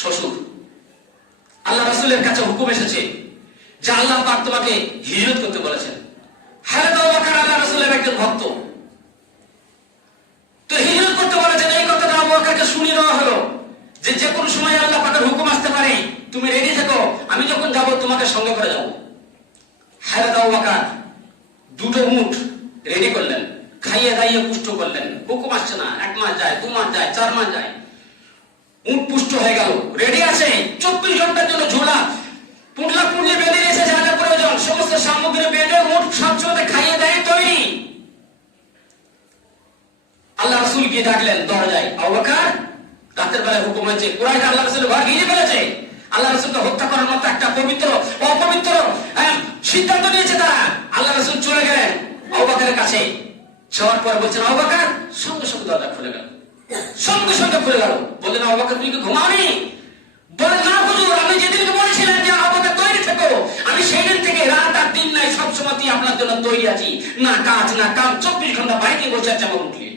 শ্বশুর। আল্লাহ রাসূলের কাছে হুকুম এসেছে যে আল্লাহ পাক তোমাকে হিজরত করতে বলেছেন। হযরত আবু বকর আল্লাহ রাসূলের একজন ভক্ত, তো হিজরত করতে বলেছেন। এই কথাটা আবু বকরকে শুনিয়ে দেওয়া হলো যে যে কোনো সময় আল্লাহ পাকের হুকুম আসতে পারে, তুমি রেডি থেকো, আমি যখন যাব তোমাকে সঙ্গে করে যাব। হযরত আবু বকর দুটো উট রেডি করলেন, খাইয়ে দাইয়ে পুষ্ট করলেন। হুকুম আসছে না, 1 মাস যায়, 2 মাস যায়, 4 মাস যায়, উট পুষ্ট হয়ে গেল, রেডি আছে। 24 ঘন্টার জন্য ঝোলা পুটলা পুটলি বেঁধে এসে যা যা প্রয়োজন সমস্ত সামগ্রী বেঁধে উট সবসময় খাইয়ে দেয় তৈরি। আল্লাহ রাসূল গিয়ে ডাকলেন দরজায়, আবু বকর রাতের বেলায় হুকুম হয়েছে, কুরাইশ আল্লাহ রাসূলের ঘর ঘিরে ফেলেছে, আল্লাহ রাসূলকে হত্যা করার মতো একটা পবিত্র অপবিত্র সিদ্ধান্ত নিয়েছে তারা। আল্লাহ রাসূল চলে গেলেন আবু বকরের কাছে, যাওয়ার পর বলছেন আবু বকর, সঙ্গে সঙ্গে দরজা খুলে গেল, সঙ্গে সঙ্গে খুলে গেল। বললেন আবু বকর তুমি কি ঘুমাওনি? বলে না হুজুর, আমি যেদিনকে বলেছিলেন যে আবু বকর তৈরি থেকো, আমি সেই দিন থেকে রাত আর দিন নাই সবসময় আপনার জন্য তৈরি আছি, না কাজ না কাম, 24 ঘন্টা বাইরে বসে আছে আমার উঠলে।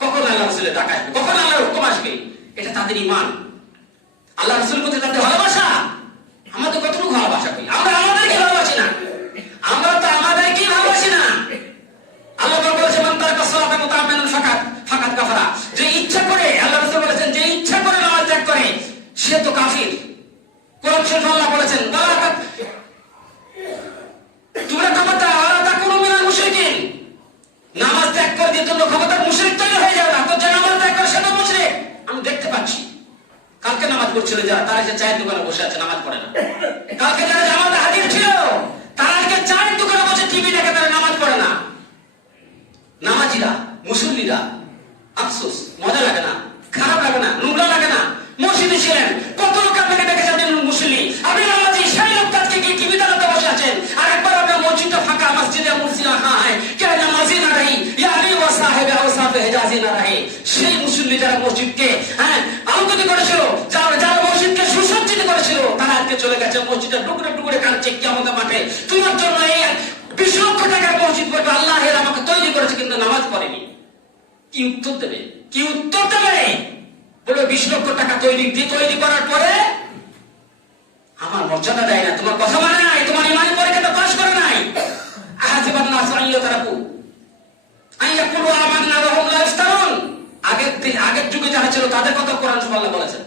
কখন আল্লাহ রসুলের ডাকা আসবে, কখন আল্লাহর হুকুম আসবে? এটা তাদের ইমান। আল্লাহ রসুল প্রতি তাদের ভালোবাসা। আমাদের কতটুকু ভালোবাসা করি? আমরা আমাদেরকে ভালোবাসি না, আমরা তো আমাদেরকে ভালোবাসি না। আল্লাহ বলেছেন মান তারাকা সালাতা মুতাআম্মিদান ফাকাত কাফারা, যে ইচ্ছা করে, আল্লাহ রাসূল বলেছেন যে ইচ্ছা করে নামাজ ত্যাগ করে সে তো কাফির। কোরআন শরীফে আল্লাহ বলেছেন তোমরা খবরদার ওয়ালা তাকুনু মিনাল মুশরিকিন, নামাজ ত্যাগ করে দিয়ে তোমরা খবরদার মুশরিক তৈরি হয়ে যাবে না। তো যে নামাজ ত্যাগ করে সে তো মুশরিক। আমি দেখতে পাচ্ছি কালকে নামাজ পড়ছিল যারা, তারা যে চায়ের দোকানে বসে আছে, নামাজ পড়ে না। কালকে যারা জামাতে হাজির ছিল তারা আজকে চায়ের দোকানে বসে টিভি দেখে, তারা নামাজ পড়ে না। নামাজিরা, মুসল্লিরা, আফসোস, মজা লাগে না, খারাপ লাগে না, নোংরা লাগে না? মসজিদে ছিলেন, কত লোক আপনাকে দেখেছেন আপনি মুসল্লি, আপনি নামাজি, সেই লোকটা আজকে কি টিভি দেখাতে বসে আছেন। আর একবার আপনার মসজিদটা ফাঁকা, মসজিদে মুসলিম হ্যাঁ হ্যাঁ কে নামাজি না রহি ইয়ানি ওয়া সাহেব ওয়া সাহেব হেজাজি না রহে। সেই মুসল্লি যারা মসজিদকে আলোকিত করেছিল, যারা মসজিদকে সুসজ্জিত করেছিল, তারা আজকে চলে গেছে, মসজিদটা টুকরে টুকরে কাটছে কিয়ামতের মাঠে। তোমার জন্য এই 20 লক্ষ টাকার মসজিদ করবে, আল্লাহ এর আমাকে তৈরি করেছে কিন্তু নামাজ পড়েনি। কি উত্তর দেবে? কি উত্তর দেবে? বলে 20 লক্ষ টাকা তৈরি করার পরে আমার মর্যাদা দেয় না, তোমার কথা মানে নাই, তোমার ইমানি পরীক্ষাটা পাস করে নাই। আহাসিবান নাস আন ইউতরাকু আন ইয়াকুলু আমান্না ওয়া হুম লা ইফতানুন। আগের যুগে যারা ছিল তাদের কথা কোরআন আল্লাহ বলেছেন,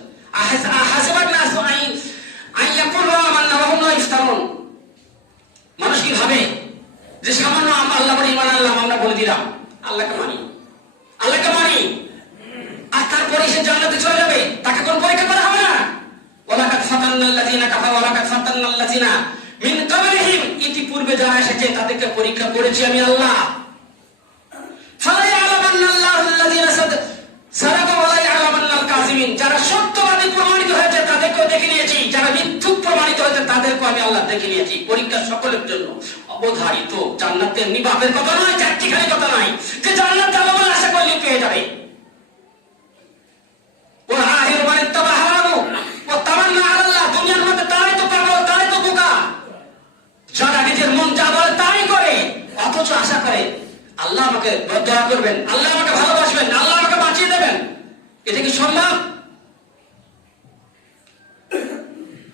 আহাসিবান নাস আন ইয়াকুলু আমান্না ওয়া হুম লা ইফতানুন। মানুষ কি ভাবে যে সামান্য আল্লাহ বলে ইমান আনলাম, আমরা বলে দিলাম আল্লাহকে মানি, আল্লাহকে মানি, আর তারপরে সে জান্নাতে চলে যাবে, তাকে কোন পরীক্ষা করা হবে না? ওয়ালাকাদ ফাতান্নাল্লাযিনা কাফারু ওয়ালাকাদ ফাতান্নাল্লাযিনা মিন ক্বাবলিহিম, ইতিপূর্বে যারা এসেছে তাদেরকে পরীক্ষা করেছি আমি আল্লাহ। ফালা ইয়ালামান্নাল্লাহুল্লাযিনা সাদাকু ওয়া লা ইয়ালামান্নাল কাযিবিন, যারা সত্যবাদী প্রমাণিত হয়েছে তাদেরকেও দেখে নিয়েছি, যারা মিথ্যুক প্রমাণিত হয়েছে তাদেরকেও আমি আল্লাহ দেখে নিয়েছি। পরীক্ষা সকলের জন্য অবধারিত। জান্নাতের নিবাবের কথা নয়, চারটিখানি কথা নয় যে জান্নাত যাবে বলে আশা করলে পেয়ে যাবে। ওয়া আহিরু মান ইত্তাবা হাওয়াহু ওয়া তামান্না আলা আল্লাহ, দুনিয়ার মধ্যে তারাই তো পাগল, তারাই তো বোকা, যারা নিজের মন যা বলে তাই করে, অথচ আশা করে আল্লাহ আমাকে দয়া করবেন, আল্লাহ আমাকে ভালোবাসবেন, আল্লাহ আমাকে বাঁচিয়ে দেবেন। এটা কি সম্ভব?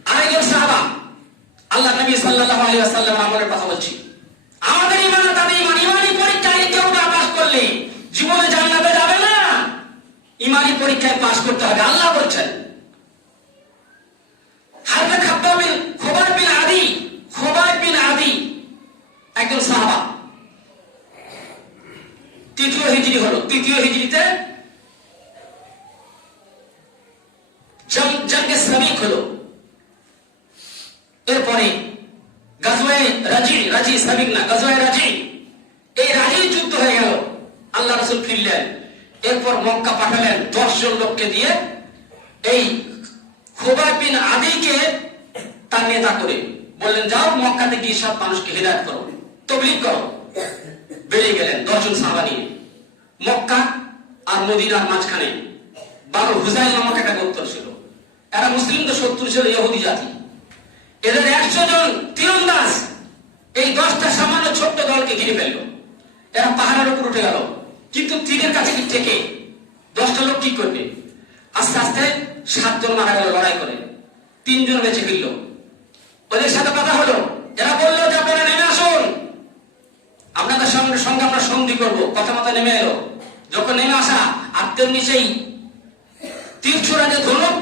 আরেকজন সাহাবা, আল্লাহ নবী সাল্লাল্লাহু আলাইহি ওয়াসাল্লাম আমলের কথা বলছি, আমাদের ঈমান তাদের ঈমান, ঈমানি পরীক্ষায় কেউ না পাস করলে জীবনে জান্নাতে যাবে না। ঈমানি পরীক্ষায় পাস করতে হবে। আল্লাহ বলছেন হাযরত খুবাইব বিন আদি একজন সাহাবা, তৃতীয় হিজরি হলো, তৃতীয় হিজরিতে জঙ্গে সাবিক হলো, এরপরে গাজওয়ায়ে রাজি সাবিক না, গাজওয়ায়ে রাজি, এই রাজি যুদ্ধ হয়ে গেল। আল্লাহ রাসূল ফিরলেন, এরপর মক্কা পাঠালেন 10 জন লোককে দিয়ে, এই খুবাইব বিন আদিকে তার নেতা করে বললেন যাও মক্কাতে গিয়ে সব মানুষকে হিদায়াত করো, তাবলীগ করো। বেরিয়ে গেলেন 10 জন সাহাবা নিয়ে। মক্কা আর মদিনার মাঝখানে বানু হুযাইল নামক একটা গোত্র ছিল, এরা মুসলিমদের শত্রু ছিল, ইহুদি জাতি। এদের 100 জন তীরন্দাজ এই 10টা সামান্য ছোট্ট দলকে ঘিরে ফেললো। এরা পাহাড়ের উপর উঠে গেল, কিন্তু তীরের কাছে থেকে 10টা লোক কি করবে? আস্তে আস্তে 7 জন মারা গেল লড়াই করে, 3 জন বেঁচে ফিরল। ওদের সাথে কথা হলো, এরা বললো যে আপনারা নেমে আসুন, আপনাদের সঙ্গে আমরা সন্ধি করবো। কথা মতো নেমে এলো। যখন নেমে আসা, আত্মের নিচেই তীর ছোড়া যে ধনুক,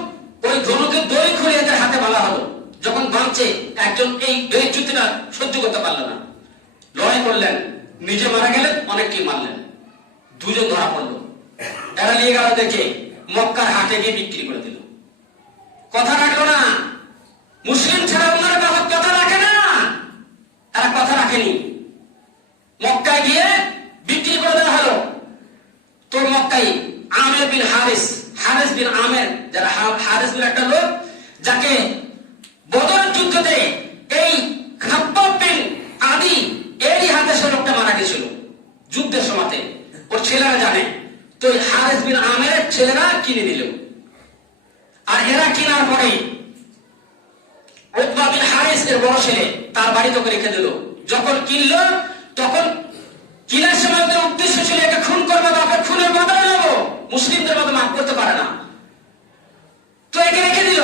ওই ধনুকের দড়ি খুলে এদের হাতে বাঁধা হলো। যখন বাঁধছে, একজন এই বেইজ্জতিটা সহ্য করতে পারলো না, লড়াই করলেন, নিজে মারা গেলেন, অনেককে মারলেন। 2 জন ধরা পড়লো, এরা নিয়ে গেল দেখে মক্কার হাটে গিয়ে বিক্রি করে দিল। কথা রাখলো না। মুসলিম ছাড়া অন্যরা কথা রাখে না, এরা কথা রাখেনি। মক্কায় গিয়ে বিক্রি করে দেওয়া হলো। তো মক্কায় আমের বিন হারিস বিন আমের, যারা হারিস বিন একটা লোক, যাকে বদরের যুদ্ধতে এই খাব্বাব বিন আদি এরই হাতে সে লোকটা মারা গেছিল যুদ্ধের সময়তে। ওর ছেলেরা জানে, তো হারিস বিন আমের ছেলেরা কিনে নিল। আর এরা কেনার পরে উতবা বিন হারিস এর বড় ছেলে, তার বাড়িতে ওকে রেখে দিল। যখন কিনলো তখন কিনার সময় তার উদ্দেশ্য ছিল একে খুন করবে, বাপের খুনের বদলে নেবো, মুসলিমদের মতো মাফ করতে পারে না, তো একে রেখে দিল।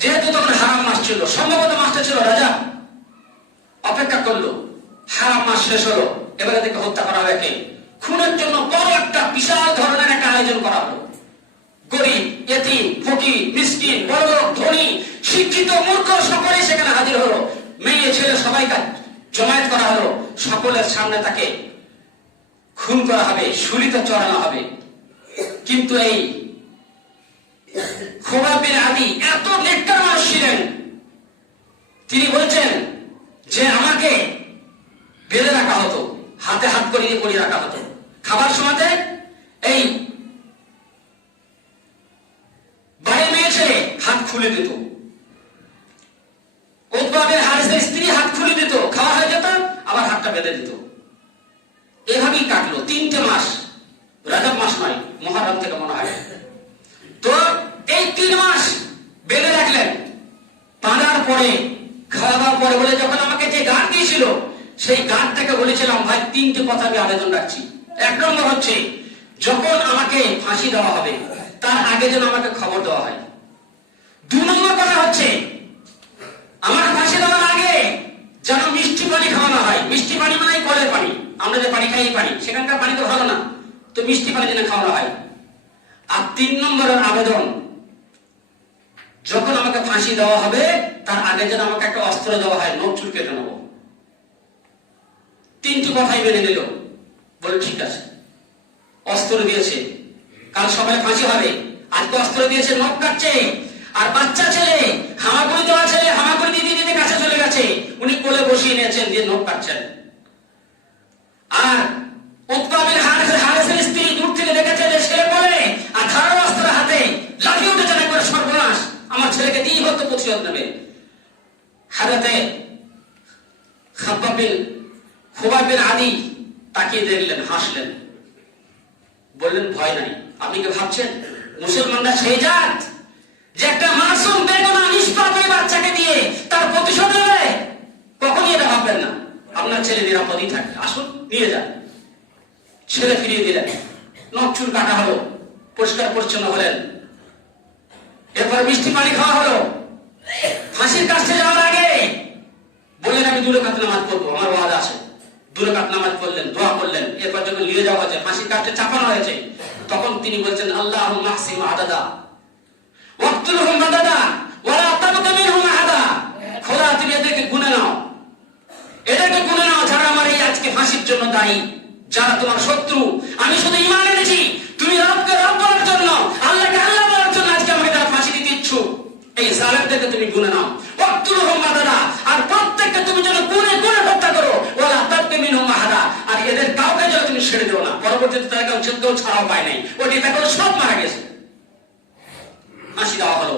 যেহেতু তখন হারাম মাস ছিল, সম্ভবত মাসটা ছিল রাজা, অপেক্ষা করলো, হারাম মাস শেষ হলো, এবারে থেকে হত্যা করা হবে। একে খুনের জন্য বড় একটা বিশাল ধরনের একটা আয়োজন করা হলো। গরিব, এতিম, ফকির, মিসকিন, বড়লোক, ধনী, শিক্ষিত, মূর্খ সকলেই সেখানে হাজির হলো। মেয়ে ছেলে সবাইকে জমায়েত করা হলো। সকলের সামনে তাকে খুন করা হবে, শুলিতে চড়ানো হবে। কিন্তু এই খোবাব বিন আদি এত নেককার মানুষ ছিলেন, তিনি বলছেন যে আমাকে বেঁধে রাখা হতো, হাতে হাত করিয়ে রাখা হতো। খাবার সময়তে এই বাইরে মেয়ে ছেলে হাত খুলে দিত, উতবা বিন হারিসের স্ত্রী হাত খুলে দিত, খাওয়া হয়ে যেত, আবার হাতটা বেঁধে দিত। এভাবেই কাটলো 3টে মাস, রজব মাস নয়, মুহররম থেকে মনে হয়। তো এই 3 মাস বেঁধে রাখলেন। বাঁধার পরে, খাওয়া দাওয়ার পরে বলে, যখন আমাকে যে গান দিয়েছিল সেই গানটাকে বলেছিলাম, ভাই 3টে কথা আমি আবেদন রাখছি। 1 নম্বর হচ্ছে, যখন আমাকে ফাঁসি দেওয়া হবে তার আগে যেন আমাকে খবর দেওয়া হয়। 2 নম্বর কথা হচ্ছে, আমার ফাঁসি দেওয়ার আগে যেন মিষ্টি পানি খাওয়ানো হয়। মিষ্টি পানি মানে কলের পানি, আমরা যে পানি খাই, পানি সেখানকার পানি তো ভালো না, তো মিষ্টি পানি যেন খাওয়ানো হয়। আর 3 নম্বরের আবেদন, যখন আমাকে ফাঁসি দেওয়া হবে তার আগে যেন আমাকে একটা অস্ত্র দেওয়া হয়, নখ চুল কেটে নেবো। 3টি কথাই মেনে নিল, বলে ঠিক আছে। অস্ত্র দিয়েছে, কাল সকালে ফাঁসি হবে, আজকে অস্ত্র দিয়েছে, নখ কাটছে। আর বাচ্চা ছেলে, হামাগুড়ি দেওয়া ছেলে হামাগুড়ি দিদি দিদি কাছে চলে গেছে, উনি কোলে বসিয়ে নিয়েছেন, দিয়ে নখ কাটছেন। আর উতবা বিন হারিসের স্ত্রী দূর থেকে দেখেছে যে ছেলে বলে, আর ধারালো অস্ত্র হাতে লাফি উঠেছেন, একবার সর্বনাশ, আমার ছেলেকে দিয়ে হয়তো প্রতিশোধ নেবে। হারাতে খোবাব বিন আদি তাকিয়ে দেখলেন, হাসলেন, বললেন ভয় নাই। আপনি কি ভাবছেন মুসলমানরা সেই জাত যে একটা মাসুম বেগুনা নিষ্পাপ বাচ্চাকে দিয়ে তার প্রতিশোধ নেবে? কখনই এটা ভাববেন না। আপনার ছেলে নিরাপদই থাকে, আসুন নিয়ে যান। ছেলে ফিরিয়ে দিলেন, নখ চুল কাটা হলো, পরিষ্কার পরিচ্ছন্ন হলেন, এরপর মিষ্টি পানি খাওয়া হলো। ফাঁসির কাছে যাওয়ার আগে বললেন, আমি 2 রাকাত নামাজ পড়বো, আমার ওয়াদা আছে। 2 রাকাত নামাজ পড়লেন, দোয়া করলেন। এরপর যখন নিয়ে যাওয়া হয়েছে, ফাঁসির কাছে চাপানো হয়েছে, তখন তিনি বলছেন, আল্লাহুম্মা আহসিন আদাদা ওয়াকতুলহুম বাদাদা ওয়ালা তাবকা মিনহুম আহাদা। খোদা, তুমি এদেরকে গুনে নাও, এদেরকে গুনে নাও যারা আমার এই আজকে ফাঁসির জন্য দায়ী, যারা তোমার শত্রু। আমি শুধু ঈমান এনেছি, তুমি রবকে রব বলার জন্য, আল্লাহকে আল্লাহ বলার জন্য আজকে আমাকে যারা ফাঁসি দিতে ইচ্ছুক, এই জালেমদেরকে তুমি গুনে নাও। ওয়াকতুলহুম বাদাদা, আর প্রত্যেককে তুমি যেন গুনে গুনে হত্যা করো। ওয়ালা তাবকা মিনহুম আহাদা, আর এদের কাউকে যেন তুমি ছেড়ে দিও না। পরবর্তীতে তারা কেউ ছাড়াও পায় নাই, ওটি দেখো সব মারা গেছে। ফাঁসি দেওয়া হলো।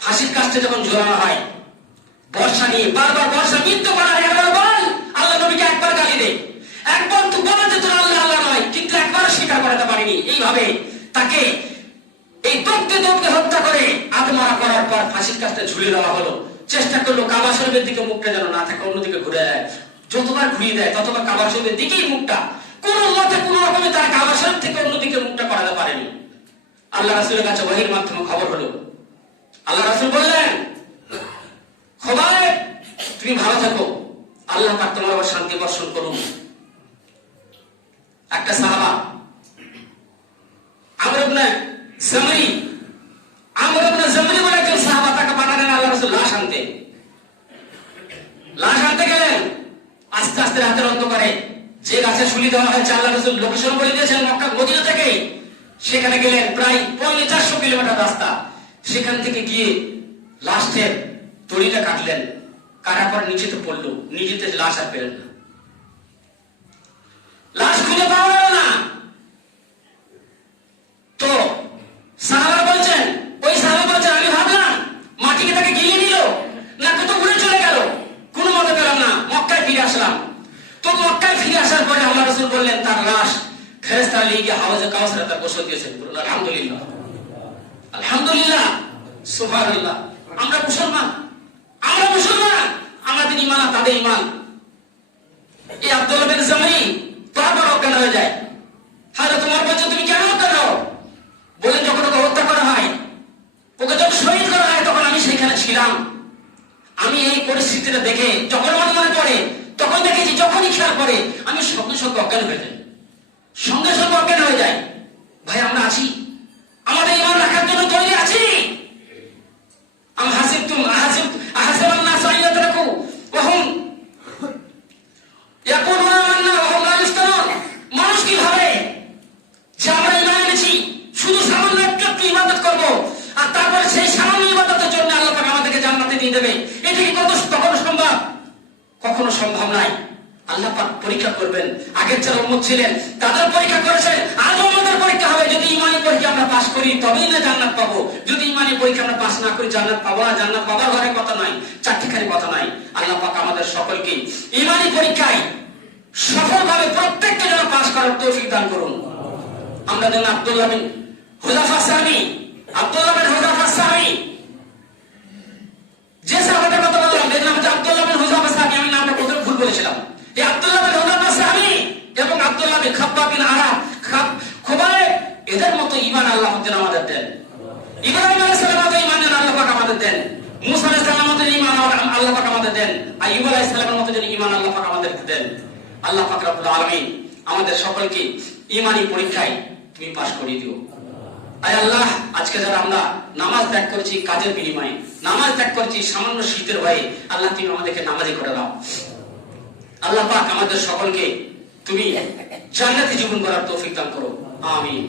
ফাঁসির কাজটা যখন ঝোলানো হয়, বর্ষা নিয়ে বারবার, বর্ষা মৃত্যু করার একবার বল, আল্লাহ নবীকে একবার গালি দে, একবার তো বলে যে তোর আল্লাহ আল্লাহ নয়, কিন্তু একবারও স্বীকার করাতে পারিনি। এইভাবে তাকে এই দৌড়তে হত্যা করে আত্মমারা করার পর ফাঁসির কাজটা ঝুলিয়ে দেওয়া হলো। চেষ্টা করলো কাবা শরীফের দিকে মুখটা যেন না থাকে, অন্যদিকে ঘুরে যায়। যতবার ঘুরিয়ে দেয় ততবার কাবা শরীফের দিকেই মুখটা, কোন মতে কোন রকমে তারা কাবা শরীফ থেকে অন্যদিকে মুখটা করাতে পারেনি। আল্লাহ রাসূলের কাছে ওহীর মাধ্যমে খবর হলো। আল্লাহ রাসূল বললেন, খোবাব, তুমি ভালো থাকো, আল্লাহ পাক তোমার উপর শান্তি বর্ষণ করুন। একটা সাহাবা আমর ইবনে জামরি বলে একজন সাহাবা, তাকে পাঠালেন আল্লাহ রাসূল লাশ আনতে গেলেন। আস্তে আস্তে রাতের অন্ধকারে যে গাছে শুলি দেওয়া হয়েছে, আল্লাহ রাসূল লোকেশন বলে দিয়েছেন মক্কা মদিনা থেকে, সেখানে গেলেন। প্রায় 450 কিলোমিটার রাস্তা। সেখান থেকে গিয়ে লাস্টের দড়িটা কাটলেন, কাটার পর নিচেতে পড়লো, নিচেতে লাশ আর পেলেন না, লাশ খুঁজে পাওয়া গেল না। তো সাহাবা বলছেন, আমি ভাবলাম মাটিকে তাকে গিলে নিল, না কত ঘুরে চলে গেল, কোনো মতে পেলাম না, মক্কায় ফিরে আসলাম। তো মক্কায় ফিরে আসার পরে আল্লাহ রাসূল বললেন, তার লাশ ফেরেশতারা নিয়ে গিয়ে হাওজে কাউসারে তার গোসল দিয়েছেন। আলহামদুলিল্লাহ, আলহামদুলিল্লাহ, সুবহানাল্লাহ। আমরা মুসলমান, আমরা মুসলমান, আমাদের ইমান আর তাদের ইমান। এই আব্দুল্লাহ বিন জামাই তারপর অজ্ঞান হয়ে যায়। হ্যাঁ, তোমার বলছে তুমি কেন অজ্ঞান হও? বলেন যখন ওকে হত্যা করা হয়, ওকে যখন শহীদ করা হয়, তখন আমি সেখানে ছিলাম। আমি এই পরিস্থিতিটা দেখে যখন আমার মনে পড়ে, তখন দেখেছি যখনই খেয়াল করে আমি সঙ্গে সঙ্গে অজ্ঞান হয়ে যাই, সঙ্গে সঙ্গে অজ্ঞান হয়ে যায়। ভাই, আমরা আছি, আমাদের ইমান রাখার জন্য তৈরি আছি। আম হাসিবতুম আহাসিবান নাস আন ইউতরাকু ওয়া হুম ইয়াকুলুনা আমান্না ওয়া হুম লা ইফতানুন। মানুষ কি ভাবে যে আমরা ইমান এনেছি, শুধু সামান্য একটু ইবাদত করব, আর তারপরে সেই সামান্য ইবাদতের জন্য আল্লাহ পাক আমাদেরকে জান্নাতে দিয়ে দেবে। এটা কি কখনো সম্ভব? কখনো সম্ভব নাই। আল্লাহ পাক পরীক্ষা করবেন। আগের যারা উম্মত ছিলেন তাদের পরীক্ষা করেছেন, আজও আমাদের পরীক্ষা হবে। যদি ইমানি পরীক্ষা আমরা পাস করি তবেই না জান্নাত পাবো। যদি ইমানি পরীক্ষা আমরা পাস না করি জান্নাত পাবো না। জান্নাত পাবার ঘরে কথা নয়, চারটিখানি কথা নয়। আল্লাহ পাক আমাদের সকলকে ইমানি পরীক্ষায় সফলভাবে প্রত্যেককে যেন পাস করার তৌফিক দান করুন। আমরা যেন আব্দুল্লাহ বিন হুযাফা সাহাবী, আব্দুল্লাহ বিন হুযাফা সাহাবী, যে সাহাবাদের কথা বললাম, এর নাম হচ্ছে আব্দুল্লাহ বিন হুযাফা সাহাবী। আমি নামটা প্রথমে ভুল বলেছিলাম। এই আব্দুল্লাহ বিন হুযাফা সাহাবী এবং আব্দুল্লাহ বিন খাব্বাব বিন আরাব, খুবাইব, এদের মতো ঈমান আল্লাহ যেন আমাদের দেন। ইব্রাহিম আলাইহিস সালামের মতো ঈমান যেন আল্লাহ পাক আমাদের দেন। মুসা আলাইহিস সালামের মতো ঈমান আল্লাহ পাক আমাদের দেন। আইয়ুব আলাইহিস সালামের মতো যেন ঈমান আল্লাহ পাক আমাদেরকে দেন। আল্লাহ পাক রব্বুল আলামিন আমাদের সকলকে ঈমানি পরীক্ষায় তুমি পাস করিয়ে দিও। আয় আল্লাহ, আজকে যারা আমরা নামাজ ত্যাগ করেছি কাজের বিনিময়ে, নামাজ ত্যাগ করেছি সামান্য শীতের ভয়ে, আল্লাহ তুমি আমাদেরকে নামাজি করে দাও। আল্লাহ পাক আমাদের সকলকে তুমি জান্নাতি জীবন করার তৌফিক দান করো। আমিন।